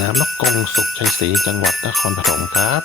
นามนกกงสุขชัยศรีจังหวัดนครปฐมครับ